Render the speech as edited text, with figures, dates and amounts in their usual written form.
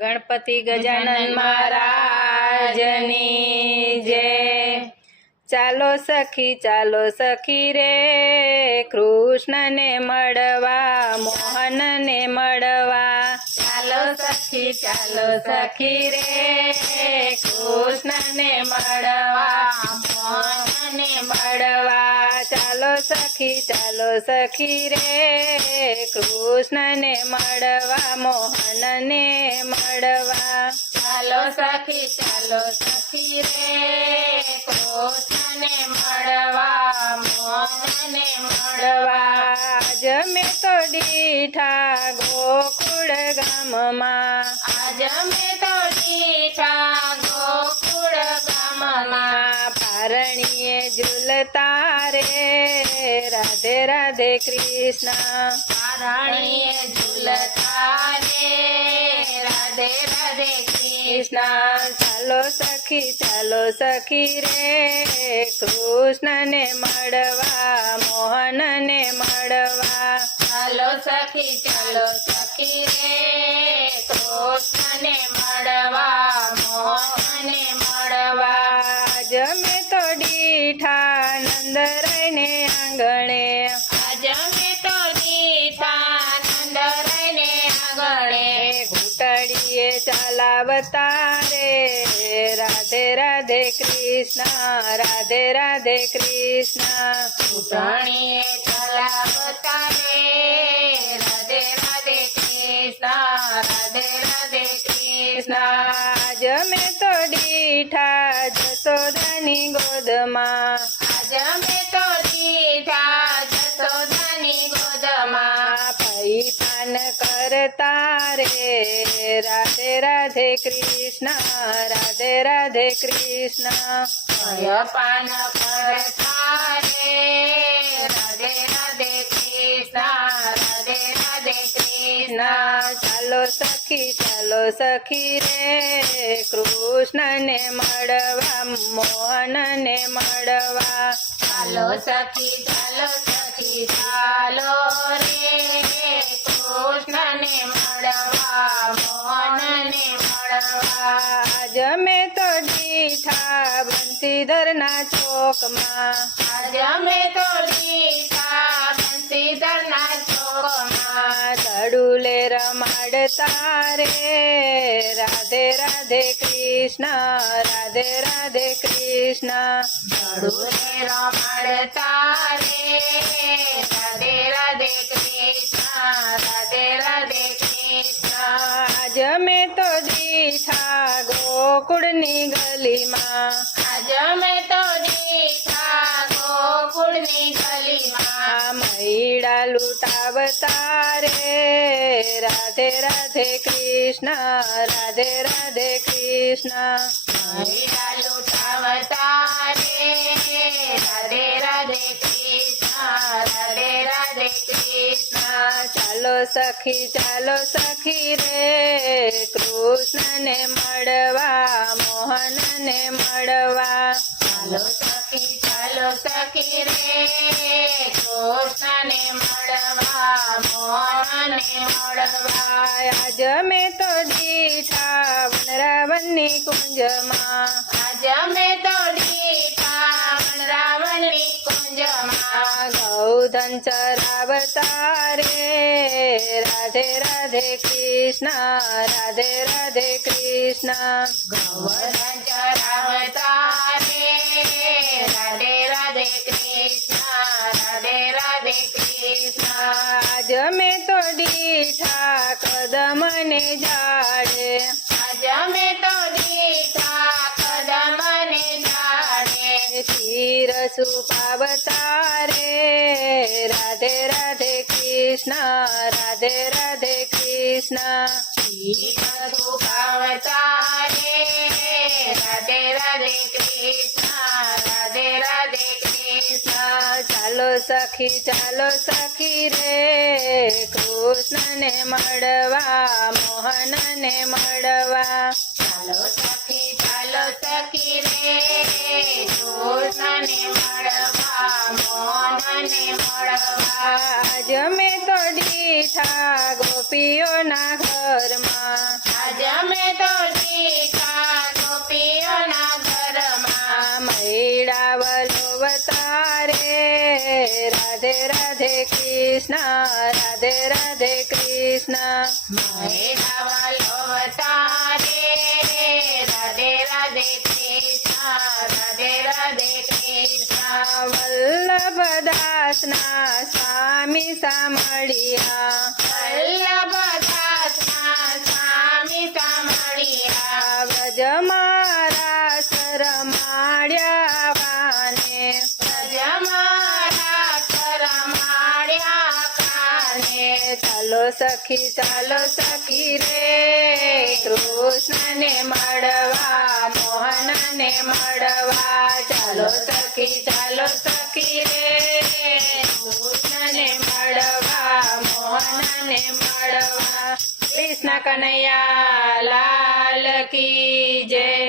ગણપતિ ગજાનન મહારાજની જય। ચાલો સખી રે કૃષ્ણને મળવા મોહનને મળવા। ચાલો સખી રે કૃષ્ણને મળવા મોહનને મળવા। ચાલો સખી રે કૃષ્ણને મળવા મોહનને મળવા। ચાલો સખી રે કૃષ્ણને મળવા મોહનને મળવા। આજ મેં તો દીઠા ગોકુળ ગામમાં પારણીએ ઝૂલતા રે રાધે રાધે કૃષ્ણ। પારણીએ ઝૂલતા રે રાધે રાધે કૃષ્ણ। ચાલો સખી રે કૃષ્ણને મળવા મોહનને મળવા। ચાલો સખી રે કૃષ્ણને મળવા મોહનને મળવા। જમે તો દીઠા નંદરાયને આંગણે ઘૂંટડીએ ચાલાવતા રે રાધે રાધે કૃષ્ણ રાધે રાધે કૃષ્ણ। ઘૂંટણીએ ચાલાવતા રે રાધે રાધે કૃષ્ણ રાધે રાધે કૃષ્ણ। જમે તો દીઠા જશોદાની ગોદમાં પૈ પાન કરતા રે રાધે રાધે કૃષ્ણ રાધે રાધે કૃષ્ણ। પાન કરતા રે રાધે રાધે કૃષ્ણ રાધે રાધે કૃષ્ણ। ચાલો સખી રે કૃષ્ણને મળવા મોહનને મળવા। ચાલો સખી ચાલો રે કૃષ્ણને મળવા મોહનને મળવા। જમે તો દીઠા બંસીધરના ચોકમાં તડુલે રમાડતા રે રાધે રાધે કૃષ્ણ રાધે રાધે કૃષ્ણ। તડુલે રમાડતા રે રાધે રાધે કૃષ્ણ રાધે રાધે કૃષ્ણ। જમે તો દીઠા ગોકુળની ગલીમાં મૈડા લૂંટાવતા રે રાધે રાધે કૃષ્ણ રાધે રાધે કૃષ્ણ। મૈડા લૂંટાવતા રે રાધે રાધે કૃષ્ણ રાધે રાધે કૃષ્ણ। ચાલો સખી રે કૃષ્ણને મળવા મોહનને મળવા। ચાલો સખી રે કૃષ્ણને મળવા મોહનને મળવા। આજ મેં તો દીઠા વનરાવનની કુંજમાં ગૌધન ચરાવતા રે રાધે રાધે કૃષ્ણ રાધે રાધે કૃષ્ણ। ગૌધન ચરાવતા રે રાધે રાધે કૃષ્ણ રાધે રાધે કૃષ્ણ। જમે તો દીઠા કદમને જાડે શિર સુપાવતા રે રાધે રાધે કૃષ્ણ રાધે રાધે કૃષ્ણ। શિર સુપાવતા રે રાધે રાધે કૃષ્ણ રાધે રાધે કૃષ્ણ। ચાલો સખી રે કૃષ્ણને મળવા મોહનને મળવા। ચાલો સખી રે કૃષ્ણને મળવા મોહનને મળવા। જમે તો દીઠા ગોપીઓના ઘરમાં રાધે કૃષ્ણ મહેરાવાલો અવતારે રાધે રાધે કૃષ્ણ રાધે રાધે કૃષ્ણ વલ્લભદાસના સ્વામી સામળિયા વલ્લભદાસના સ્વામી સામળિયા વ્રજ મારા સરમાળ્યા વાને વ્રજ મારા કરમાળ્યા કાને ચાલો સખી રે કૃષ્ણને મળવા મોહનને મળવા ચાલો સખી રે કૃષ્ણને મળવા મોહનને મળવા કૃષ્ણ કનૈયા લાલ કી જય